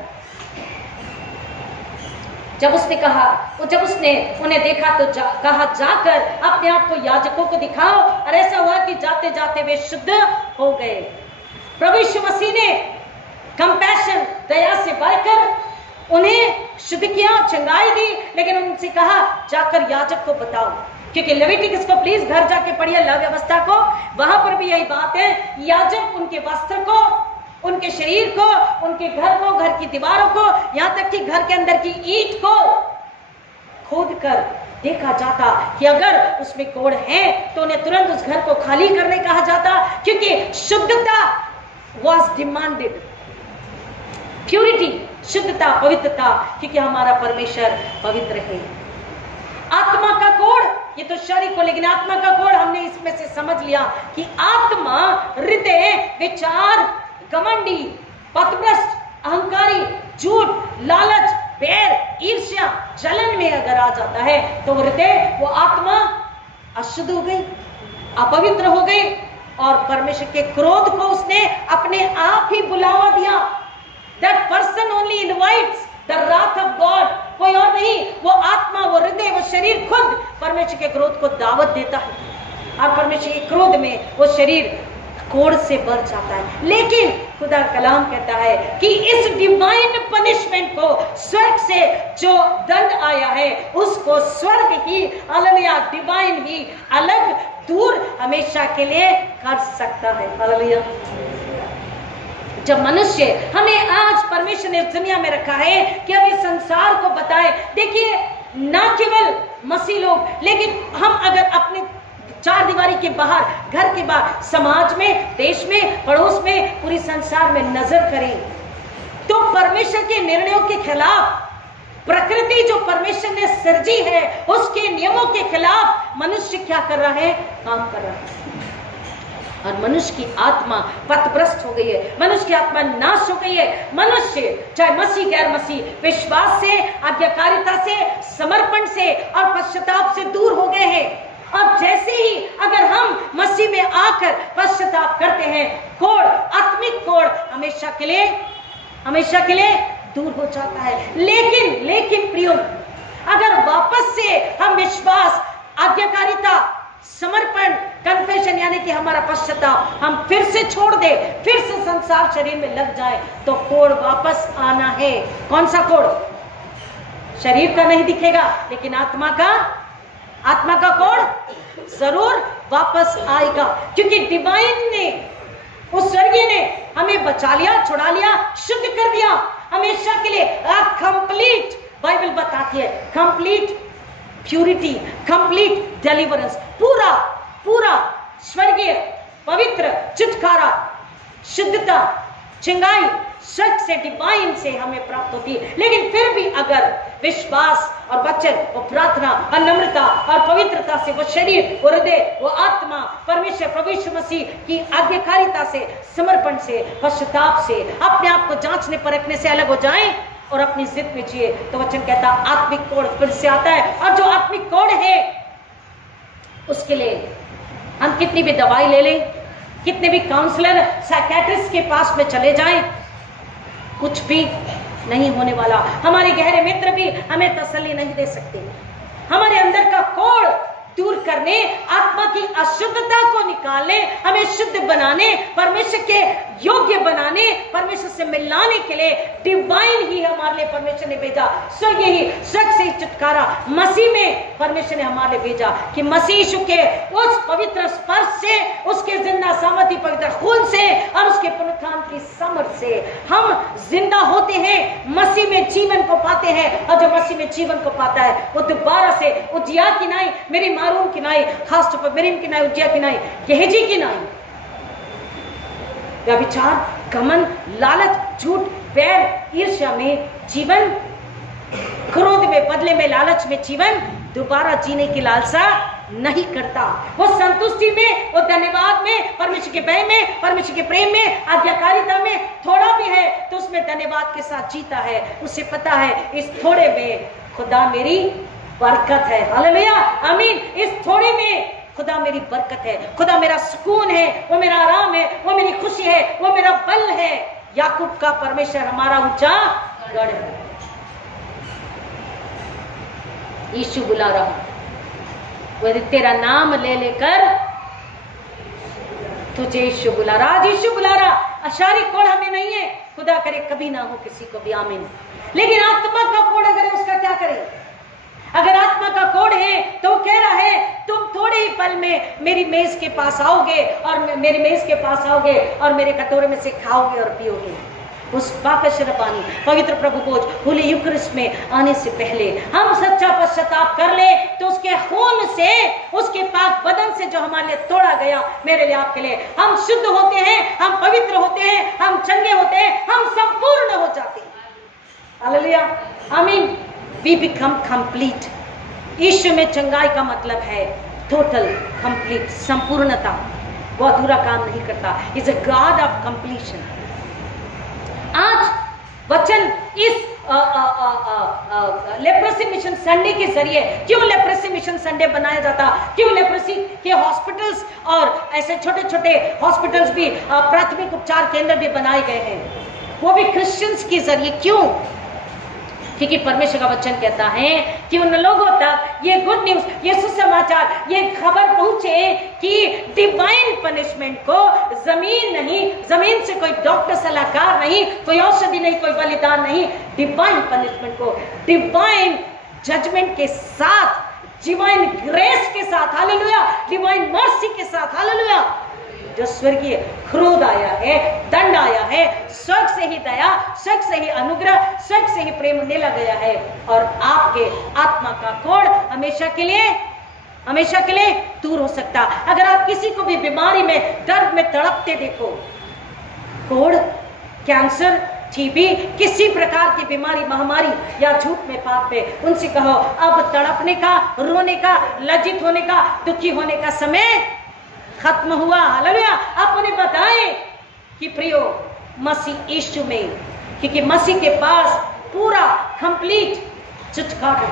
जब उसने उन्हें देखा तो कहा, जाकर अपने आप को याजकों को दिखाओ। और ऐसा हुआ कि जाते जाते वे शुद्ध हो गए। प्रभु यीशु मसीह ने कंपैशन, दया से बढ़कर उन्हें शुद्ध किया, चंगाई दी, लेकिन उनसे कहा, जाकर याजक को बताओ। क्योंकि लेविटिकस को प्लीज घर जाके पढ़िए, लव व्यवस्था को, वहां पर भी यही बात है। याजक उनके वस्त्र को, उनके शरीर को, उनके घर को, घर की दीवारों को, यहां तक कि घर के अंदर की ईंट को खोद कर देखा जाता कि अगर उसमें कोढ़ है तो उन्हें तुरंत उस घर को खाली करने कहा जाता, क्योंकि शुद्धता वॉज डिमांडेड। प्यूरिटी, शुद्धता, पवित्रता, क्योंकि हमारा परमेश्वर पवित्र है। आत्मा का कोढ़, ये तो शरीर को, लेकिन आत्मा का कोढ़ हमने इसमें से समझ लिया कि आत्मा, हृदय, विचार, घमंडी, पथभ्रष्ट, अहंकारी, झूठ, लालच, बैर, ईर्ष्या, जलन में अगर आ जाता है तो हृदय, वो आत्मा अशुद्ध हो गई, अपवित्र हो गई, और परमेश्वर के क्रोध को उसने अपने आप ही बुलावा दिया। That person only invites the wrath of God, कोई और नहीं, वो आत्मा, वो हृदय, वो शरीर खुद परमेश्वर के क्रोध को दावत देता है, और परमेश्वर के क्रोध में वो शरीर कोढ़ से भर जाता है। लेकिन खुदा कलाम कहता है कि इस डिवाइन पनिशमेंट को, स्वर्ग से जो दंड आया है, उसको स्वर्ग ही, हालेलुया, डिवाइन ही अलग, दूर, हमेशा के लिए कर सकता है। हालेलुया। जब मनुष्य, हमें आज परमेश्वर ने दुनिया में रखा है कि अब इस संसार को बताए। देखिए, ना केवल मसीह लोग, लेकिन हम अगर अपने 4 दीवारी के बाहर, घर के बाहर, समाज में, देश में, पड़ोस में, पूरी संसार में नजर करें तो परमेश्वर के निर्णयों के खिलाफ, प्रकृति जो परमेश्वर ने सृजी है उसके नियमों के खिलाफ मनुष्य क्या कर रहा है? काम कर रहा है। और मनुष्य की आत्मा पथभ्रष्ट हो गई है, मनुष्य की आत्मा नाश हो गई है। मनुष्य चाहे मसीह गैर मसीह विश्वास से, आज्ञाकारिता से, समर्पण से और पश्चाताप से दूर हो गए हैं। अब जैसे ही अगर हम मसीह में आकर पश्चाताप करते हैं, कोड़, आत्मिक कोड़ हमेशा के लिए दूर हो जाता है। लेकिन प्रियो, अगर वापस से हम विश्वास, आज्ञाकारिता, समर्पण, कन्फेशन यानी कि हमारा पश्चाताप हम फिर से छोड़ दे, फिर से संसार शरीर में लग जाए, तो कोड़ वापस आना है। कौन सा कोड़? शरीर का नहीं दिखेगा, लेकिन आत्मा का कोड़ जरूर वापस आएगा, क्योंकि डिवाइन ने, उस स्वर्गीय ने हमें बचा लिया, छुड़ा लिया, शुद्ध कर दिया हमेशा के लिए। कंप्लीट, बाइबल बताती है, कंप्लीट प्यूरिटी, कंप्लीट डिलीवरेंस, पूरा स्वर्गीय पवित्र छुटकारा, शुद्धता, चंगाई स्वर्ग से, डिवाइन से हमें प्राप्त होती है। लेकिन फिर भी अगर विश्वास और वचन और प्रार्थना और नम्रता और पवित्रता से, वो शरीर, वो हृदय, वो आत्मा परमेश्वर प्रभु यीशु मसीह की आज्ञाकारिता से, समर्पण से, पश्चाताप से, अपने आप को जांचने परखने से अलग हो जाए और अपनी जिद में जिए, तो वचन कहता आत्मिक कोड़ फिर से आता है। और जो आत्मिक कोड़ है, उसके लिए हम कितनी भी दवाई ले लें, कितने भी काउंसलर, साइकियाट्रिस्ट के पास में चले जाएं, कुछ भी नहीं होने वाला। हमारे गहरे मित्र भी हमें तसल्ली नहीं दे सकते। हमारे अंदर का कोड़ दूर करने, आत्मा की अशुद्धता को निकालने, हमें शुद्ध बनाने, परमेश्वर के योग्य बनाने, परमेश्वर से मिलाने के लिए डिवाइन ही हमारे लिए परमेश्वर ने भेजा। स्वर्ग से छुटकारा मसीह में परमेश्वर ने हमारे लिए भेजा, कि मसीह यीशु के उस पवित्र स्पर्श से, उसके जिंदा सामर्थी पवित्र खून से और उसके पुनरुत्थान की सामर्थ से हम जिंदा होते हैं, मसीह में जीवन को पाते हैं। और जो मसीह में जीवन को पाता है, वो दोबारा से उजिया की नाई, मेरी मारून की नाई, खास तौर पर मेरिम की नाई, उजिया की नाई, गेहजी की नाई, व्यभिचार, घमंड, लालच, झूठ, बैर, ईर्ष्या में जीवन, क्रोध में, बदले में, लालच में जीवन दोबारा जीने की लालसा नहीं करता। वो संतुष्टि में, वो धन्यवाद में, परमेश्वर के भय में, परमेश्वर के प्रेम में, आज्ञाकारिता में थोड़ा भी है तो उसमें धन्यवाद के साथ जीता है। उसे पता है इस थोड़े में खुदा मेरी बरकत है। हालेलुया, आमीन। इस थोड़े में खुदा मेरी बरकत है, खुदा मेरा सुकून है, वो मेरा आराम है, वो मेरी खुशी है, वो मेरा बल है। याकूब का परमेश्वर हमारा ऊंचा गढ़ है। यीशु बुला रहा, वो तेरा नाम ले लेकर तुझे यीशु बुला रहा, आज यीशु बुला रहा। अशारी कोड़ हमें नहीं है, खुदा करे कभी ना हो किसी को भी, आमीन। लेकिन आत्मा का कोड़ अगर है, उसका क्या करें? अगर आत्मा का कोड़ है तो वो कह रहा है तुम थोड़े ही पल में मेरी मेज के पास आओगे और मेरी मेज के पास आओगे और मेरे कटोरे में से खाओगे और पियोगे। उस बाकशर पानी पवित्र प्रभु भोज होली यूकरिस्ट में आने से पहले हम सच्चा पश्चाताप कर ले तो उसके खून से, उसके पाक बदन से जो हमारे लिए तोड़ा गया, मेरे लिए, आपके लिए, हम शुद्ध होते हैं, हम पवित्र होते हैं, हम चंगे होते हैं, हम संपूर्ण हो जाते हैं। हालेलुया, आमीन। We become complete। यीशु में चंगाई का मतलब है टोटल, कंप्लीट, संपूर्णता। वो अधूरा काम नहीं करता। Is a God of completion. आज वचन इस लेप्रोसी मिशन संडे के जरिए, क्यों लेप्रोसी मिशन संडे बनाया जाता, क्यों लेप्रोसी के हॉस्पिटल्स और ऐसे छोटे छोटे हॉस्पिटल्स भी, प्राथमिक उपचार केंद्र भी बनाए गए हैं, वो भी क्रिश्चियंस के जरिए। क्यों? क्योंकि परमेश्वर का वचन कहता है कि उन लोगों तक ये गुड न्यूज, ये सुसमाचार, ये खबर पहुंचे कि डिवाइन पनिशमेंट को जमीन से कोई डॉक्टर सलाहकार नहीं, कोई औषधि नहीं, कोई बलिदान नहीं, डिवाइन पनिशमेंट को डिवाइन जजमेंट के साथ, डिवाइन ग्रेस के साथ, हालेलुया, डिवाइन मर्सी के साथ, हालेलुया, जो स्वर्गीय क्रोध आया है, दंड आया है, स्वर्ग से ही दया, स्वर्ग से ही अनुग्रह, स्वर्ग से ही प्रेम मिला गया है। और आपके आत्मा का कोड़ हमेशा के लिए दूर हो सकता। अगर आप किसी को भी बीमारी में, दर्द में तड़पते देखो, कोड़, कैंसर, टीबी, किसी प्रकार की बीमारी, महामारी या झूठ में, पाप में, उनसे कहो अब तड़पने का, रोने का, लज्जित होने का, दुखी होने का समय खत्म हुआ। हालेलुया। आप उन्हें बताएं कि प्रियो मसीह यीशु में, क्योंकि मसीह के पास पूरा कंप्लीट छुटकारा,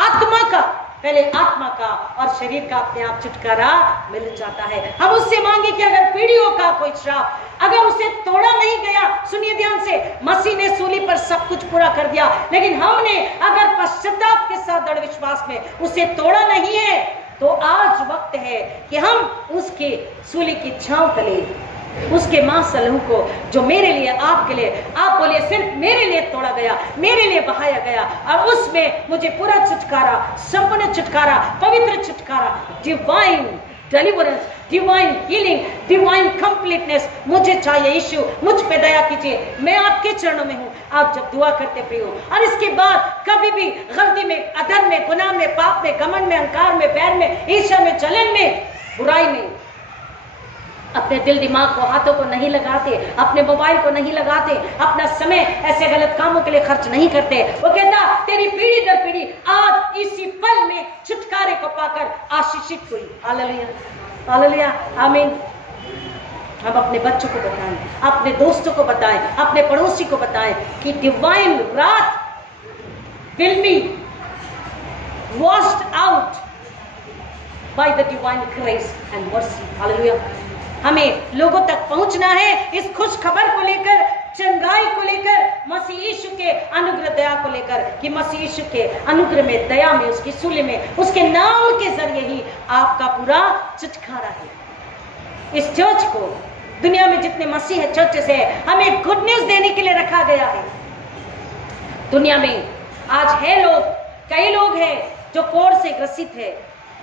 आत्मा का, पहले आत्मा का और शरीर का अपने आप छुटकारा मिल जाता है। हम उससे मांगे कि अगर पीढ़ियों का कोई श्राप अगर उसे तोड़ा नहीं गया, सुनिए ध्यान से, मसीह ने सूली पर सब कुछ पूरा कर दिया, लेकिन हमने अगर पश्चाताप के साथ दृढ़ विश्वास में उसे तोड़ा नहीं है, तो आज वक्त है कि हम उसके सूली की छांव तले, उसके मांस लहू को जो मेरे लिए, आपके लिए, आप बोलिए सिर्फ मेरे लिए तोड़ा गया, मेरे लिए बहाया गया, और उसमें मुझे पूरा छुटकारा, संपूर्ण छुटकारा, पवित्र छुटकारा, divine deliverance, divine healing, divine completeness मुझे चाहिए। यीशु मुझ पे दया कीजिए, मैं आपके चरणों में हूं। आप जब दुआ करते प्रियो, और इसके बाद कभी भी गलती में, अधर्म में, गुनाह में, पाप में, घमंड में, अहंकार में, बैर में, ईर्ष्या में, जलन में, बुराई में अपने दिल दिमाग को, हाथों को नहीं लगाते, अपने मोबाइल को नहीं लगाते, अपना समय ऐसे गलत कामों के लिए खर्च नहीं करते, वो कहता तेरी पीढ़ी दर पीढ़ी आज इसी पल में छुटकारे को पाकर आशीषित हुई। हालेलुया, हालेलुया, आमीन। हम अपने बच्चों को बताएं, अपने दोस्तों को बताएं, अपने पड़ोसी को बताएं कि डिवाइन रात will be washed out by the divine grace and mercy. Hallelujah. हमें लोगों तक पहुंचना है इस खुश खबर को लेकर, चंगाई को लेकर, मसीह यीशु के अनुग्रह दया को लेकर, कि मसीह यीशु के अनुग्रह में, दया में, उसकी सूली में, उसके नाम के जरिए ही आपका पूरा छुटकारा है। इस चर्च को, दुनिया में जितने मसीह है, चर्चेस है, हमें गुड न्यूज देने के लिए रखा गया है। दुनिया में आज है लोग, कई लोग हैं जो कोढ़ से ग्रसित है।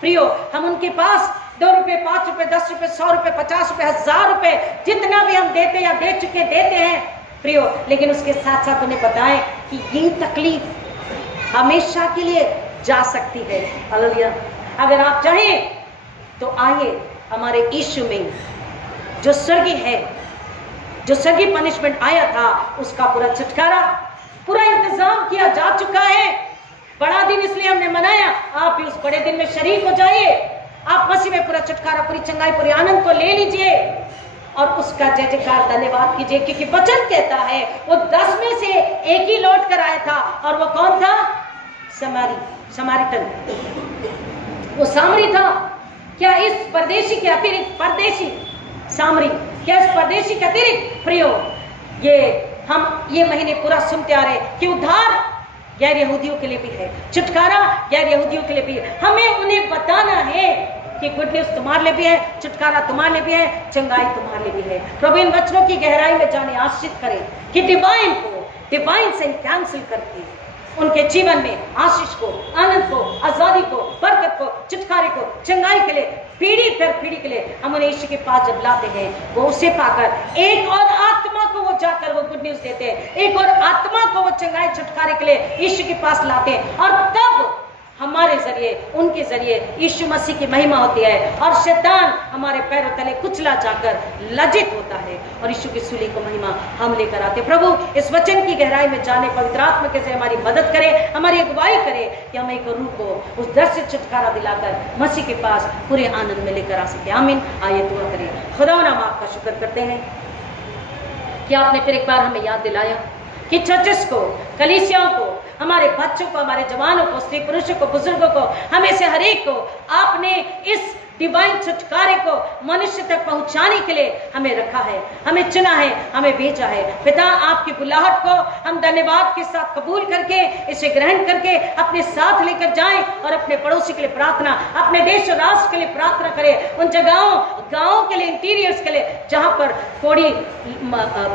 प्रियो, हम उनके पास 2 रुपए, 5 रुपए, 10 रुपए, 100 रुपए, 50 रुपए, 1000 रुपए, जितना भी हम देते या दे चुके देते हैं प्रियो, लेकिन उसके साथ साथ उन्हें बताएं कि ये तकलीफ हमेशा के लिए जा सकती है। हालेलुया। अगर आप चाहें तो आइए हमारे यीशु में, जो स्वर्गीय है, जो स्वर्गीय पनिशमेंट आया था, उसका पूरा छुटकारा, पूरा इंतजाम किया जा चुका है। बड़ा दिन इसलिए हमने मनाया, आप भी उस बड़े दिन में शरीक हो जाइए। आप मसीह में पूरा छुटकारा, पूरी चंगाई, पूरी आनंद को ले लीजिए और उसका जय जयकार, धन्यवाद कीजिए, क्योंकि वचन कहता है वो 10 में से एक ही लौट कर आया था, और वो कौन था? समारिटन, वो सामरी था। क्या इस परदेशी के अतिरिक्त, परदेशी सामरी, क्या इस परदेशी के अतिरिक्त प्रियो, हम ये महीने पूरा सुनते आ रहे कि उद्धार गैर यहूदियों के लिए भी है, छुटकारा गैर यहूदियों के लिए भी है। हमें उन्हें बताना है कि गुड न्यूज तुम्हारे लिए भी है, छुटकारा तुम्हारे लिए भी है, चंगाई तुम्हारे लिए भी है। प्रभु इन वचनों की गहराई में जाने आशीष करें कि डिवाइन से कैंसिल करके उनके जीवन में आशीष को, आनंद को, आजादी को, बरकत को, छुटकारे को, चंगाई के लिए, पीढ़ी दर पीढ़ी के लिए हम उन्हें यीशु के पास जब लाते हैं, वो उसे पाकर एक और आत्मा को वो जाकर वो गुड न्यूज देते हैं, एक और आत्मा को वो चंगाई, छुटकारे के लिए यीशु के पास लाते हैं, और तब हमारे जरिए, उनके जरिए यीशु मसीह की महिमा होती है, और शैतान हमारे पैरों तले कुचला जाकर लज्जित होता है, और यीशु की सूली को महिमा हम लेकर आते। प्रभु इस वचन की गहराई में जाने पवित्र आत्मा के से हमारी मदद करे, हमारी अगुवाई करे, कि हम एक रूह को उस दर से छुटकारा दिलाकर मसीह के पास पूरे आनंद में लेकर आ सके। आमीन। आइए दुआ करें। खुदा नाम आपका शुक्र करते हैं कि आपने फिर एक बार हमें याद दिलाया कि चर्चेस को, कलीसियाओं को, हमारे बच्चों को, हमारे जवानों को, स्त्री पुरुषों को, बुजुर्गों को, हमें से हर एक को आपने इस डिवाइन छुटकारे को मनुष्य तक पहुंचाने के लिए हमें रखा है, हमें चुना है, हमें भेजा है। पिता, आपकी बुलाहट को हम धन्यवाद के साथ कबूल करके, इसे ग्रहण करके अपने साथ लेकर जाएं, और अपने पड़ोसी के लिए प्रार्थना, अपने देश और राष्ट्र के लिए प्रार्थना करें, उन जगहों, गांवों के लिए, इंटीरियर्स के लिए जहां पर कोड़ी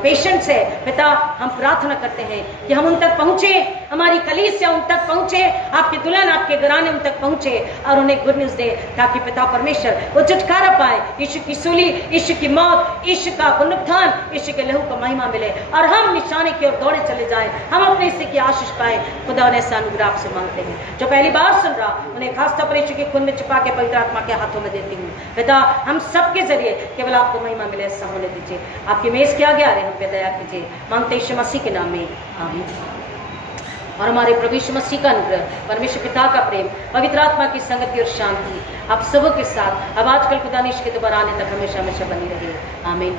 पेशेंट्स है। पिता, हम प्रार्थना करते हैं कि हम उन तक पहुंचे, हमारी कलीसिया उन तक पहुंचे, आपके दुल्हन, आपके घराने उन तक पहुंचे, और उन्हें गुड न्यूज दे, ताकि पिता परमेश्वर वो छुटकारा पाए। यीशु की सूली, यीशु की मौत, यीशु का पुनरुत्थान, यीशु के लहू को महिमा मिले, और हम निशाने की ओर दौड़े चले जाएं, हम अपने हिस्से की आशीष पाए। खुदा उन्हें अनुग्रह आपसे मांगते हैं। जो पहली बार सुन रहा, उन्हें खासतौर पर यीशु के खून में छुपा के पवित्र आत्मा के हाथों में देती हूँ। पिता, हम सबके जरिए केवल आपको महिमा मिले, ऐसा होने दीजिए। आपकी मेज के आगे आ रहे, हम पे दया कीजिए, मांगते यीशु मसीह के नाम में, आमीन। और हमारे प्रभु यीशु मसीह का अनुग्रह, परमेश्वर पिता का प्रेम, पवित्र आत्मा की संगति और शांति आप सबों के साथ अब आजकल खुदा निश के दोबारा आने तक हमेशा हमेशा बनी रहे। आमीन।